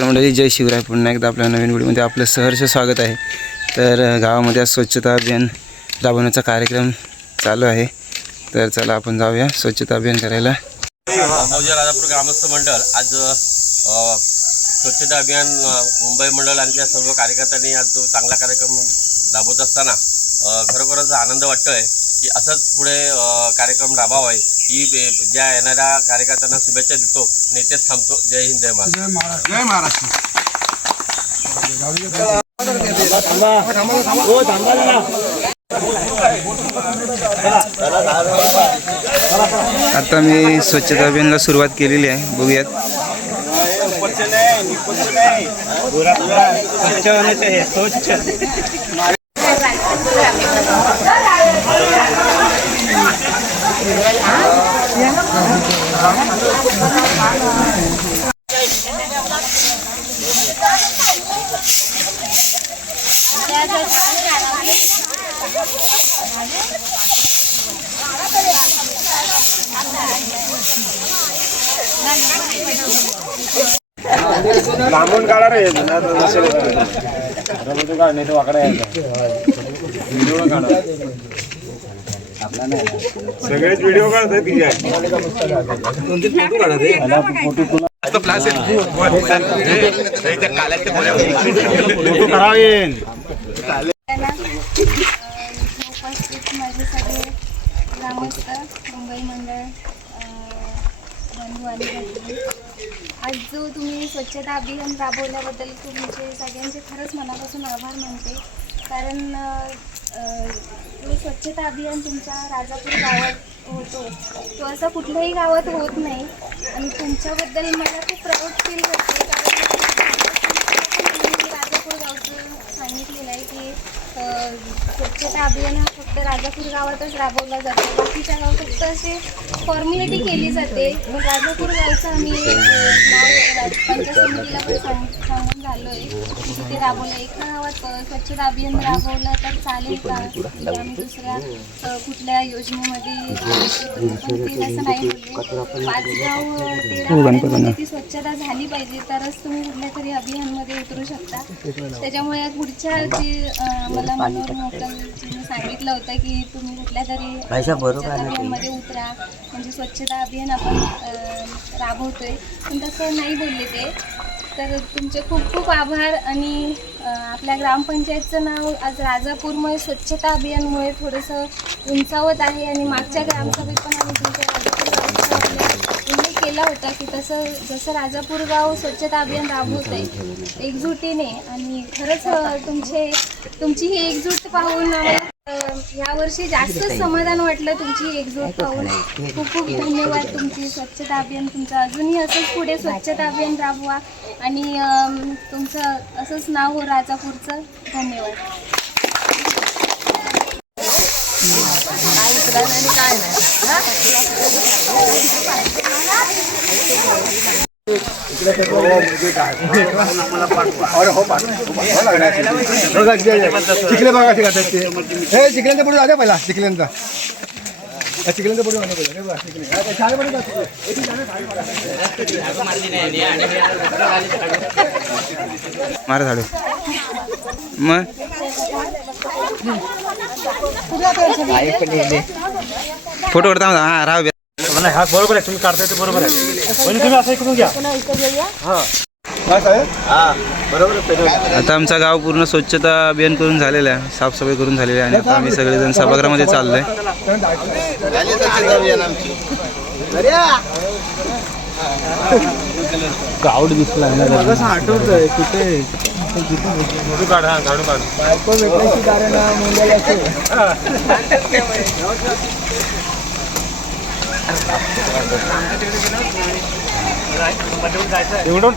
मित्रमंडळी जय शिवराय. पुन्हा एकदा आपल्या नवीन व्हिडिओमध्ये आपलं सहर्ष स्वागत आहे. तर गावामध्ये आज स्वच्छता अभियान राबवण्याचा कार्यक्रम चालू आहे. तर चला आपण जाऊया स्वच्छता अभियान करायला. मौजे राजापूर ग्रामस्थ मंडळ आज स्वच्छता अभियान मुंबई मंडळ आणि सर्व कार्यकर्त्यांनी आज तो चांगला कार्यक्रम राबवत असताना खरोखरच आनंद वाटतोय की असंच पुढे कार्यक्रम राबवावा. ही ज्या येणाऱ्या कार्यकर्त्यांना शुभेच्छा देतो. नेतेच थांबतो. जय हिंद, जय महाराष्ट्र. जय महाराष्ट्र. आता मी स्वच्छता अभियानाला सुरुवात केलेली आहे. बघूयात. लांबून काढा रे. नाही तो वाकडा यायचा. सगळेच व्हिडिओ काढतात की काय? माझे सगळे ग्रामस्थ मुंबई मंडळ बंधू आणि भगिनी, आज जो तुम्ही स्वच्छता अभियान राबवल्याबद्दल तुमचे सगळ्यांचे खरंच मनापासून आभार मानते. कारण स्वच्छता अभियान तुमच्या राजापूर गावात होतो तो असं कुठल्याही गावात होत नाही. आणि तुमच्याबद्दल मला खूप प्राऊड फील होते. कारण राजापूर गावचं सांगितलेलं आहे की स्वच्छता अभियान हा फक्त राजापूर गावातच राबवला जातो. बाकीच्या गावात फक्त असे फॉर्मॅलिटी केली जाते. पण राजापूर गावचं आम्ही नाव पंचायत समितीला पण सांगून झालो आहे की तिथे राबवलं. एका गावात स्वच्छता अभियान राबवलं तर चालेल का? आम्ही दुसऱ्या कुठल्या योजनेमध्ये पण ते तसं नाही बोलले. 5 गाव 13 गावांमध्ये ती स्वच्छता झाली पाहिजे तरच तुम्ही कुठल्या तरी अभियानमध्ये उतरू शकता. त्याच्यामुळे पुढच्या जे मला मनोहर मोहकलजींनी सांगितलं होतं की तुम्ही कुठल्या तरी स्वच्छता अभियानमध्ये उतरा, म्हणजे स्वच्छता अभियान आपण राबवतोय. पण तसं नाही बोलले ते. तर तुमचे खूप खूप आभार. आणि आपल्या ग्रामपंचायतचं नाव आज राजापूरमुळे स्वच्छता अभियानमुळे थोडंसं उंचावत आहे. आणि मागच्या ग्रामसभेत पण आम्ही तुमच्या राजापूर गावचा उल्लेख केला होता की जसं राजापूर गाव स्वच्छता अभियान राबवत आहे एकजुटीने. आणि खरंच तुमची ही एकजूट पाहून यावर्षी जास्तच समाधान वाटलं. तुमची एकजूट पाहून खूप खूप धन्यवाद. तुमची स्वच्छता अभियान तुमचं अजूनही असंच पुढे स्वच्छता अभियान राबवा आणि तुमचं असंच नाव हो राजापूरचं. धन्यवाद. चिखले बघा ते खातात ते. हे चिखल्यांचा पुढे आल्या पहिला. चिखल्यांचा पुढे मारा झाडू मग फोटो काढता. हा राहा. हा बरोबर आहे. तुम्ही काढताय ते बरोबर आहे. म्हणजे तुम्ही असं करून घ्या. आता आमचा गाव पूर्ण स्वच्छता अभियान करून झालेलं आहे. साफसफाई करून झालेली आहे. आणि आता आम्ही सगळेजण सभागृहामध्ये चाललोय. गावड दिसला कसं आठवतंय कुठे काढ. हा काढू काढ. बायको भेटण्याची कारण एवढं